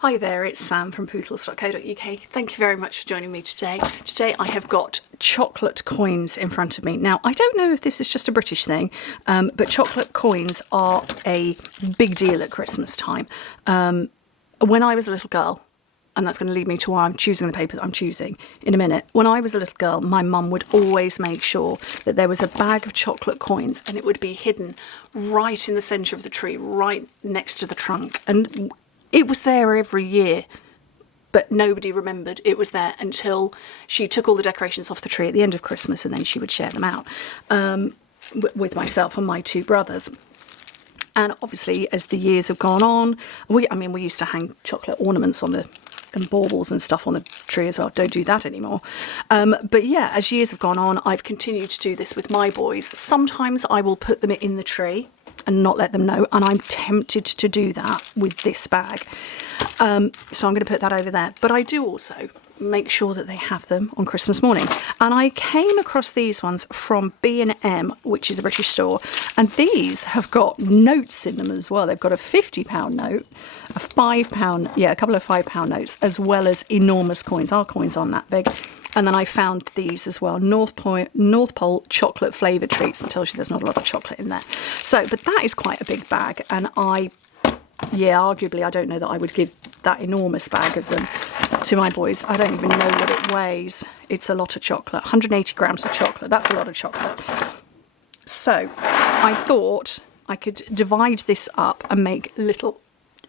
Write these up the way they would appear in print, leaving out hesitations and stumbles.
Hi there, it's Sam from Pootles.co.uk. Thank you very much for joining me today. Today I have got chocolate coins in front of me. Now, I don't know if this is just a British thing, but chocolate coins are a big deal at Christmas time. When I was a little girl, and that's going to lead me to why I'm choosing the paper that I'm choosing in a minute. When I was a little girl, my mum would always make sure that there was a bag of chocolate coins and it would be hidden right in the centre of the tree, right next to the trunk. And it was there every year, but nobody remembered it was there until she took all the decorations off the tree at the end of Christmas, and then she would share them out with myself and my two brothers. And obviously, as the years have gone on, we used to hang chocolate ornaments on and baubles and stuff on the tree as well. Don't do that anymore. But yeah, as years have gone on, I've continued to do this with my boys. Sometimes I will put them in the tree and not let them know, and I'm tempted to do that with this bag. So I'm going to put that over there. But I do also make sure that they have them on Christmas morning. And I came across these ones from B&M, which is a British store, and these have got notes in them as well. They've got a £50 note, a £5, yeah, a couple of £5 notes, as well as enormous coins. Our coins aren't that big. And then I found these as well, North Pole chocolate flavoured treats. It tells you there's not a lot of chocolate in there. So, but that is quite a big bag, and arguably I don't know that I would give that enormous bag of them to my boys. I don't even know what it weighs. It's a lot of chocolate, 180 grams of chocolate. That's a lot of chocolate. So I thought I could divide this up and make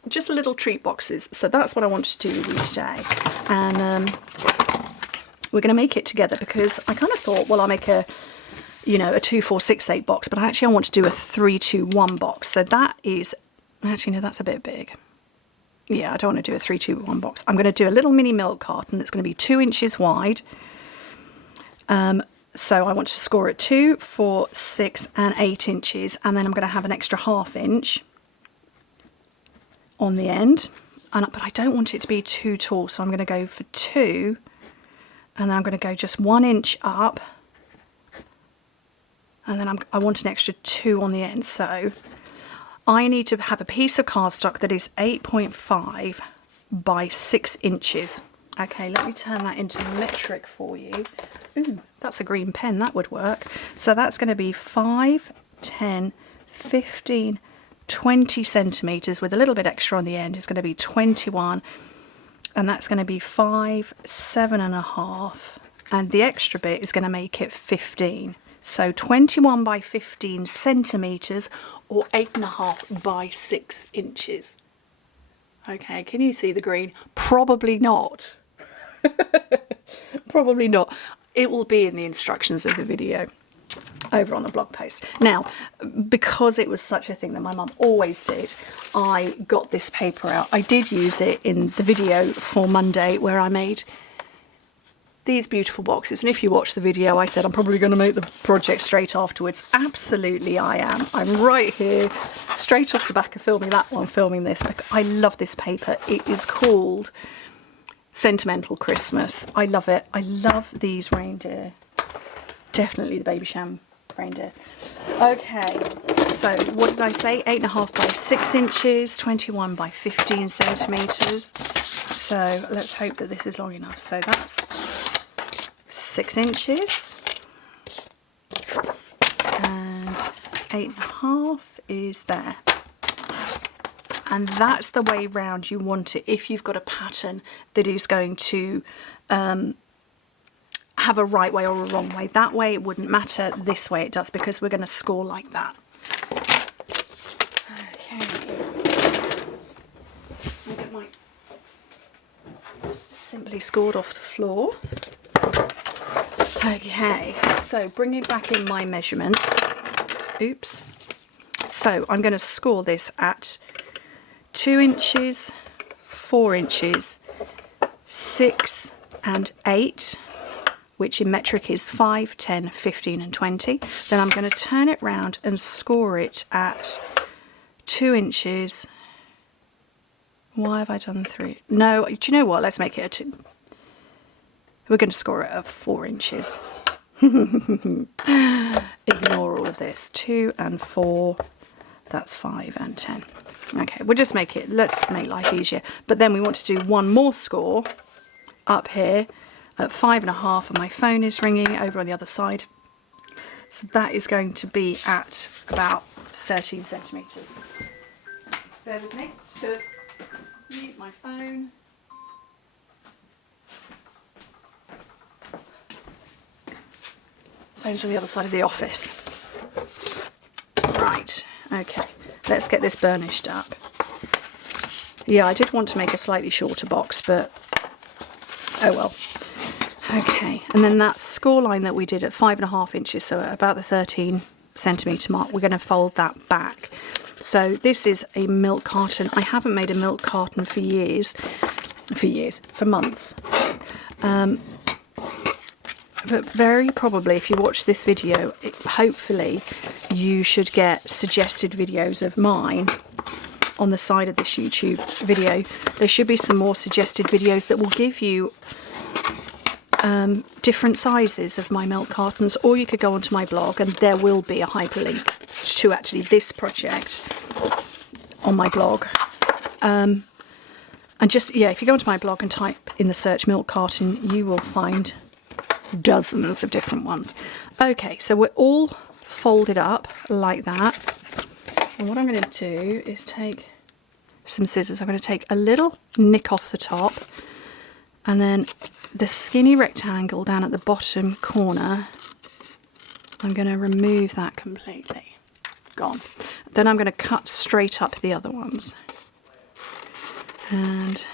just little treat boxes. So that's what I want to do with you today. And we're going to make it together because I kind of thought, well, I'll make a 2, 4, 6, 8 box, but I want to do a 3, 2, 1 box. So that is, actually, no, that's a bit big. Yeah, I don't want to do a 3, 2, 1 box. I'm going to do a little mini milk carton that's going to be 2 inches wide. So I want to score it 2, 4, 6 and 8 inches. And then I'm going to have an extra ½ inch on the end. But I don't want it to be too tall, so I'm going to go for 2. And then I'm going to go just 1 inch up. And then I want an extra 2 on the end. So I need to have a piece of cardstock that is 8.5 by 6 inches. Okay, let me turn that into metric for you. Ooh, that's a green pen, that would work. So that's going to be 5, 10, 15, 20 centimetres with a little bit extra on the end. It's going to be 21, and that's going to be 5, 7.5, and the extra bit is going to make it 15. So 21 by 15 centimetres, or 8.5 by 6 inches. Okay, can you see the green? Probably not. Probably not. It will be in the instructions of the video over on the blog post. Now, because it was such a thing that my mum always did, I got this paper out. I did use it in the video for Monday where I made these beautiful boxes, and if you watch the video, I said I'm probably going to make the project straight afterwards. Absolutely I am. I'm right here, straight off the back of filming that one, filming this. I love this paper. It is called Sentimental Christmas. I love it. I love these reindeer. Definitely the Baby Sham reindeer. Okay, so what did I say? 8.5 by 6 inches, 21 by 15 centimetres. So let's hope that this is long enough. So that's 6 inches, and 8.5 is there. And that's the way round you want it if you've got a pattern that is going to have a right way or a wrong way. That way it wouldn't matter, this way it does, because we're going to score like that. Okay. I'll get my simply scored off the floor. Okay, so bringing back in my measurements. Oops. So I'm going to score this at 2 inches, 4 inches, 6 and 8, which in metric is 5, 10, 15 and 20. Then I'm going to turn it round and score it at 2 inches. Why have I done 3? No, do you know what? Let's make it a 2. We're going to score it at 4 inches. Ignore all of this. 2 and 4, that's 5 and 10. Okay, let's make life easier. But then we want to do one more score up here at 5.5, and my phone is ringing over on the other side. So that is going to be at about 13 centimetres. Bear with me to mute my phone. Phone's on the other side of the office. Right, okay, let's get this burnished up. Yeah, I did want to make a slightly shorter box, but oh well. Okay, and then that score line that we did at 5.5 inches, so at about the 13 centimetre mark, we're going to fold that back. So this is a milk carton. I haven't made a milk carton for months. But very probably, if you watch this video, hopefully you should get suggested videos of mine on the side of this YouTube video. There should be some more suggested videos that will give you different sizes of my milk cartons, or you could go onto my blog and there will be a hyperlink to actually this project on my blog. And just, yeah, if you go onto my blog and type in the search milk carton, you will find dozens of different ones. Okay, so we're all folded up like that. And what I'm going to do is take some scissors. I'm going to take a little nick off the top, and then the skinny rectangle down at the bottom corner, I'm going to remove that completely. Gone. Then I'm going to cut straight up the other ones. And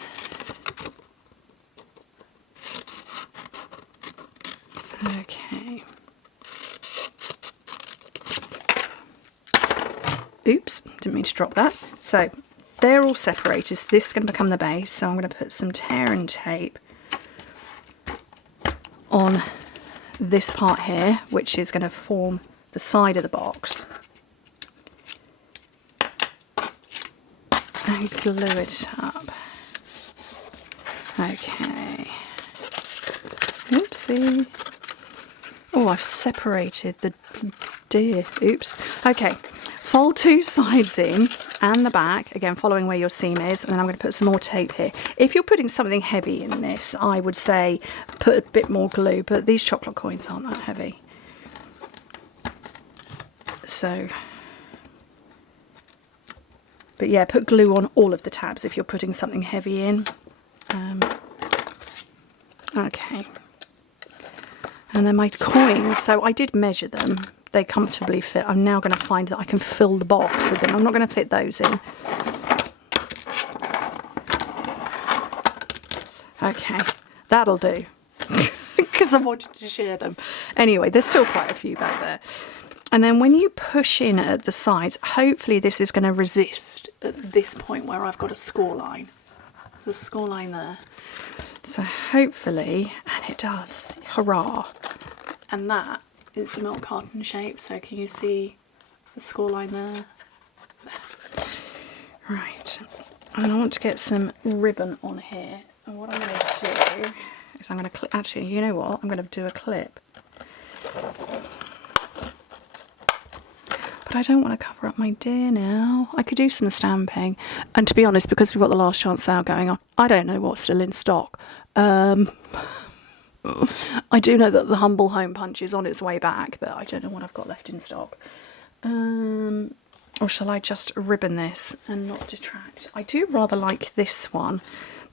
okay. Oops, didn't mean to drop that. So they're all separated. This is going to become the base. So I'm going to put some tear and tape on this part here, which is going to form the side of the box. And glue it up. Okay. Oopsie. Oh, I've separated the deer. Oops. Okay. Fold two sides in and the back, again following where your seam is, and then I'm going to put some more tape here. If you're putting something heavy in this, I would say put a bit more glue, but these chocolate coins aren't that heavy. So, but yeah, put glue on all of the tabs if you're putting something heavy in. Okay. And then my coins, so I did measure them. They comfortably fit. I'm now going to find that I can fill the box with them. I'm not going to fit those in. Okay, that'll do. Because I wanted to share them. Anyway, there's still quite a few back there. And then when you push in at the sides, hopefully this is going to resist at this point where I've got a score line. There's a score line there. So hopefully, and it does, hurrah. And that is the milk carton shape, so can you see the score line there? Right, and I want to get some ribbon on here, and what I'm going to do is I'm going to clip, actually, you know what, I'm going to do a clip. But I don't want to cover up my deer now. I could do some stamping, and to be honest, because we've got the last chance sale going on, I don't know what's still in stock. I do know that the Humble Home Punch is on its way back, but I don't know what I've got left in stock. Or shall I just ribbon this and not detract? I do rather like this one.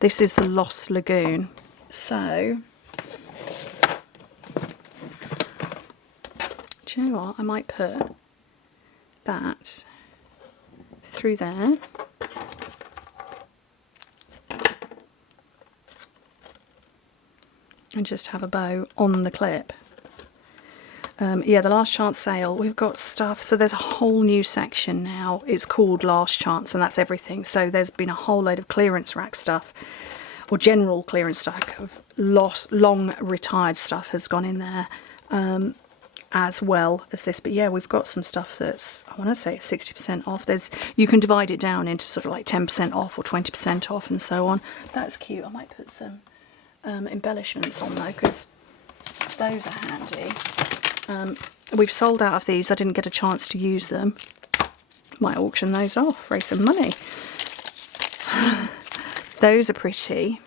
This is the Lost Lagoon. So, do you know what? I might put that through there. And just have a bow on the clip. Yeah, the last chance sale, we've got stuff, so there's a whole new section now. It's called Last Chance, and that's everything. So there's been a whole load of clearance rack stuff, or general clearance stuff of long retired stuff has gone in there, as well as this. But yeah, we've got some stuff that's, I want to say, 60% off. You can divide it down into sort of like 10% off or 20% off and so on. That's cute. I might put some embellishments on though, because those are handy. We've sold out of these. I didn't get a chance to use them, Might auction those off, raise some money. Those are pretty.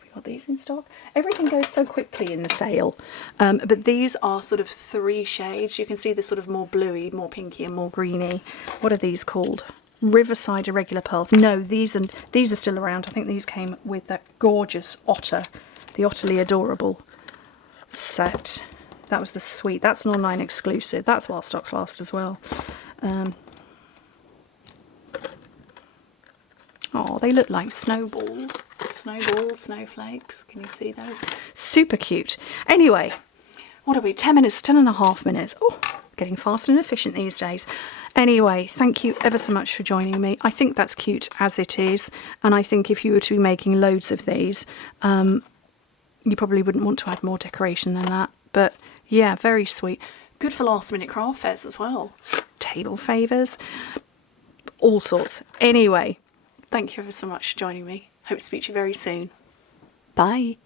We got these in stock. Everything goes so quickly in the sale. But these are sort of 3 shades. You can see the sort of more bluey, more pinky and more greeny. What are these called? Riverside Irregular Pearls. No, these are still around. I think these came with that gorgeous otter, the Otterly Adorable set. That was the sweet. That's an online exclusive. That's while stocks last as well. Oh, they look like snowballs. Snowballs, snowflakes. Can you see those? Super cute. Anyway, what are we? 10 minutes, 10.5 minutes. Oh, getting fast and efficient these days. Anyway, thank you ever so much for joining me. I think that's cute as it is. And I think if you were to be making loads of these, you probably wouldn't want to add more decoration than that. But yeah, very sweet. Good for last minute craft fairs as well. Table favours. All sorts. Anyway, thank you ever so much for joining me. Hope to speak to you very soon. Bye.